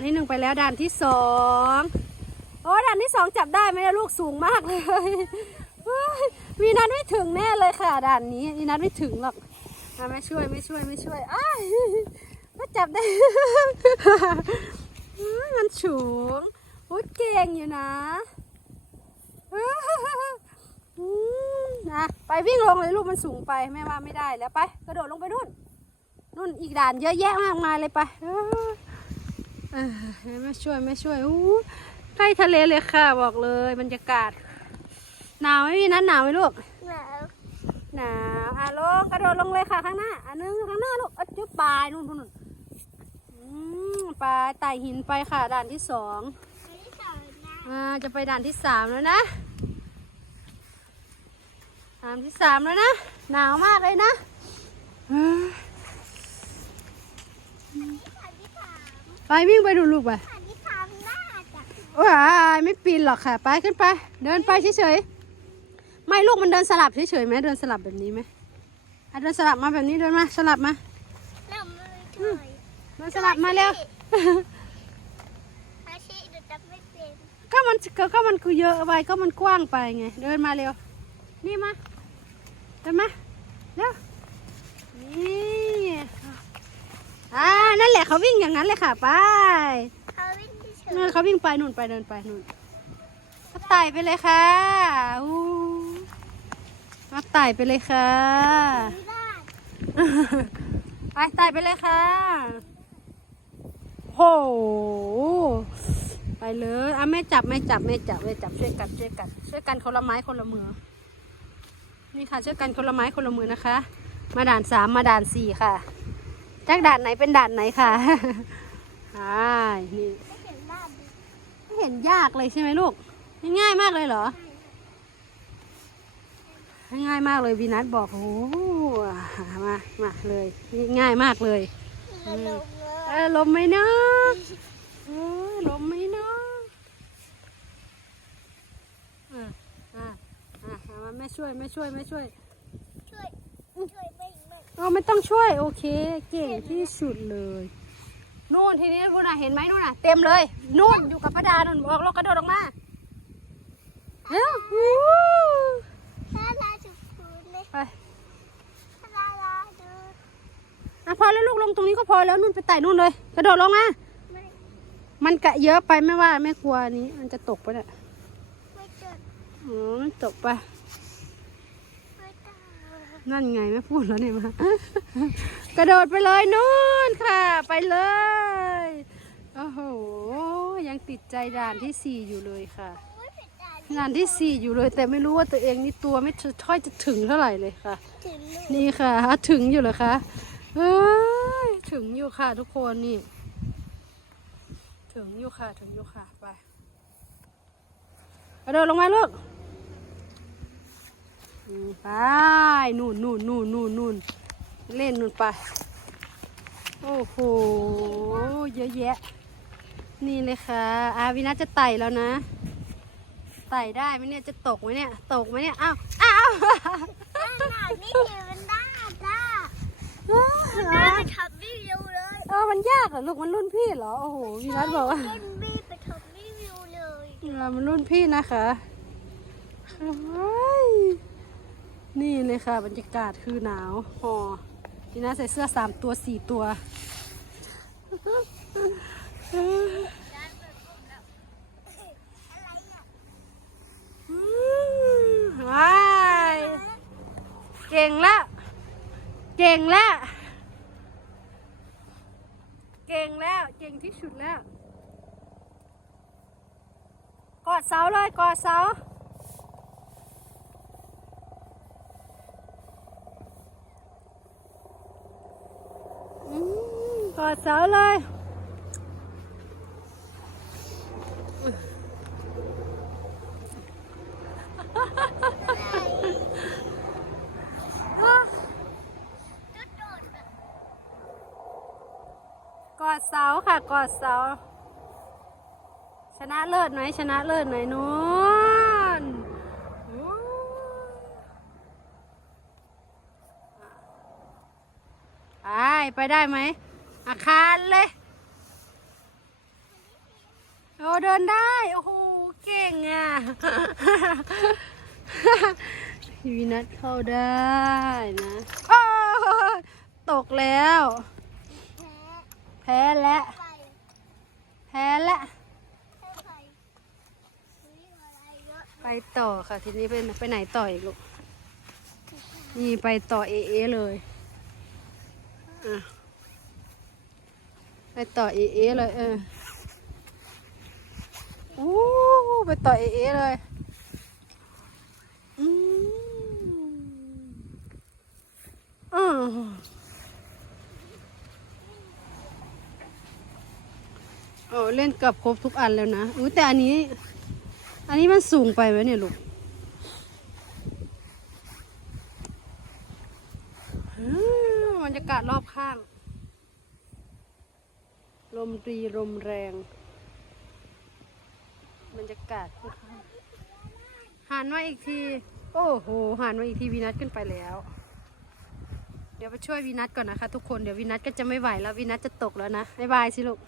านที่หนึ่งไปแล้วด่านที่สองโอ้ด่านที่สองจับได้ไหมล่ะลูกสูงมากเลยมีนัดไม่ถึงแน่เลยค่ะด่านนี้มีนัดไม่ถึงหรอกไม่ช่วยไม่ช่วยไม่ช่วยอ้ายก็จับได้ มันสูงโอ้ยเก่งอยู่นะนะไปวิ่งลงเลยลูกมันสูงไปแม่ว่าไม่ได้แล้วไป กระโดดลงไปนู่นนู่นอีกด่านเยอะแยะมากมายเลยไปเออ ไม่ช่วยไม่ช่วยอู้ใกล้ทะเลเลยค่ะบอกเลยบรรยากาศ หนาวไหมพี่นัทหนาวไหมลูกหนาวหนาวอะลงกระโดดลงเลยค่ะข้างหน้าอันนึงข้างหน้าลูกอะจุ๊บปลายนู่นนู่นนู่นอืมปลายไต่หินไปค่ะด่านที่สองอันที่สองนะอ่าจะไปด่านที่สามแล้วนะด่านที่สามแล้วนะหนาวมากเลยนะเอ้ย อันที่สาม ไปวิ่งไปดูลูกไปอันที่สามน่าจะว้ายไม่ปีนหรอกค่ะ ไปขึ้นไป เดินไปเฉยๆ ไม่ลูกมันเดินสลับเฉยๆไหมเดินสลับแบบนี้ไหมอะเดินสลับมาแบบนี้เดินมาสลับมาเราไม่ช่วยเดินสลับมาเร็วอาชีพเดี๋ยวจะไม่เป็นก็มันก็ก็มันคือเยอะไปก็มันกว้างไปไง เดินมาเร็ว นี่มา เดินมา เร็ว นี่ อ่านั่นแหละเขาวิ่งอย่างนั้นเลยค่ะไปเขาวิ่งที่เฉยนู่นเขาวิ่งไปนู่นไปเดินไปนู่นมาไต่ไปเลยค่ะอู้มาไต่ไปเลยค่ะไม่ได้ไปไต่ไปเลยค่ะโหไปเลยอะแม่จับแม่จับแม่จับแม่จับช่วยกันช่วยกันช่วยกันคนละไม้คนละมือนี่ค่ะช่วยกันคนละไม้คนละมือนะคะ มาด่านสามมาด่านสี่ค่ะ จากด่านไหนเป็นด่านไหนค่ะ อ่านี่ไม่เห็นหน้าดิไม่เห็นยากเลยใช่ไหมลูก ง่ายมากเลยเหรอ ง่ายมากเลยวีนัทบอกโอ้โหมามาเลยง่ายมากเลยเงินลงเลเอยอลมไหมเนาะเออลมไหมเนาะอะอะอะมาแม่ช่วยแม่ช่วยแม่ช่วยช่วยช่วย ไม่ไม่อ๋อไม่ต้องช่วยโอเค เก่งที่สุดเลยนู่นทีนี้นู่นน่ะเห็นไหมนู่นน่ะเต็มเลยนู่นอยู่กับพระดานู่นบอกเรากระโดดออกมาเร็ววู้ถ้าลาจุดคูณเลยไปถ้าลาลาดูอะพอแล้วลูกลงตรงนี้ก็พอแล้วนู่นไปไต่นู่นเลย กระโดดลงมาไม่มันกะเยอะไปไม่ว่าไม่กลัวอันนี้ มันจะตกไปเนี่ยไม่จุดอ๋อมันตกไปไม่ตา นั่นไงไม่พูดแล้วเนี่ยมากระโดดไปเลยนู่นค่ะ ไปเลย โอ้โห ยังติดใจด่านที่สี่อยู่เลยค่ะไม่ผิดตาด่านที่สี่อยู่เลย แต่ไม่รู้ว่าตัวเองนี่ตัวไม่ค่อยจะถึงเท่าไหร่เลยค่ะถึงลูกนี่ค่ะถึงอยู่เหรอคะเอ้ยถึงอยู่ค่ะทุกคนนี่ ถึงอยู่ค่ะ ถึงอยู่ค่ะ ไปกระโดดลงมาลูกอืม ไปนู่นนู่นนู่นนู่นนู่นเล่นนู่นไป โอ้โห เยอะแยะ นี่เลยค่ะอาวินาจะไต่แล้วนะ ไต่ได้ไหมเนี่ยจะตกไหมเนี่ย ตกไหมเนี่ย อ้าว อ้าวหน้านี่คือมันด้าด้าด้าไปทำรีวิวเลยเออมันยากเหรอลูกมันรุ่นพี่เหรอ โอ้โหวีนัทบอกว่าเล่นบี้ไปทำรีวิวเลยเออมันรุ่นพี่นะคะเฮ้ย นี่เลยค่ะ บรรยากาศคือหนาวหอวีนัทใส่เสื้อสามตัวสี่ตัว ว้ายเก่งละ เก่งละ เก่งแล้ว เก่งที่สุดแล้ว กอดเสาเลย กอดเสาอืมกอด เสาเลย กอดเสาค่ะ กอดเสา ชนะเลิศไหนชนะเลิศไหนนู้นไปไปได้ไหม อาคารเลยเดินได้ โอ้โห เก่งอะพี่วินัทเข้าได้นะโอ้ตกแล้ว แพ้แล้ว แพ้แล้วไปต่อค่ะ ทีนี้ไปไปไหนต่ออีกลูก นี่ไปต่อเอเอเลยอะ ต่อเอเอเลยเอออู้ไปต่อเอเอเลยอืมอืมโอ้เล่นกับครบทุกอันแล้วนะอุ้ยแต่อันนี้ อันนี้มันสูงไปไหมเนี่ยลูกอืมบรรยากาศรอบข้าง มรีลมแรงบรรยากาศหันมาอีกที โอ้โหหันมาอีกทีวีนัทขึ้นไปแล้ว เดี๋ยวไปช่วยวีนัทก่อนนะคะ ทุกคนเดี๋ยววีนัทก็จะไม่ไหวแล้ววีนัทจะตกแล้วนะบ๊ายบายสิลูก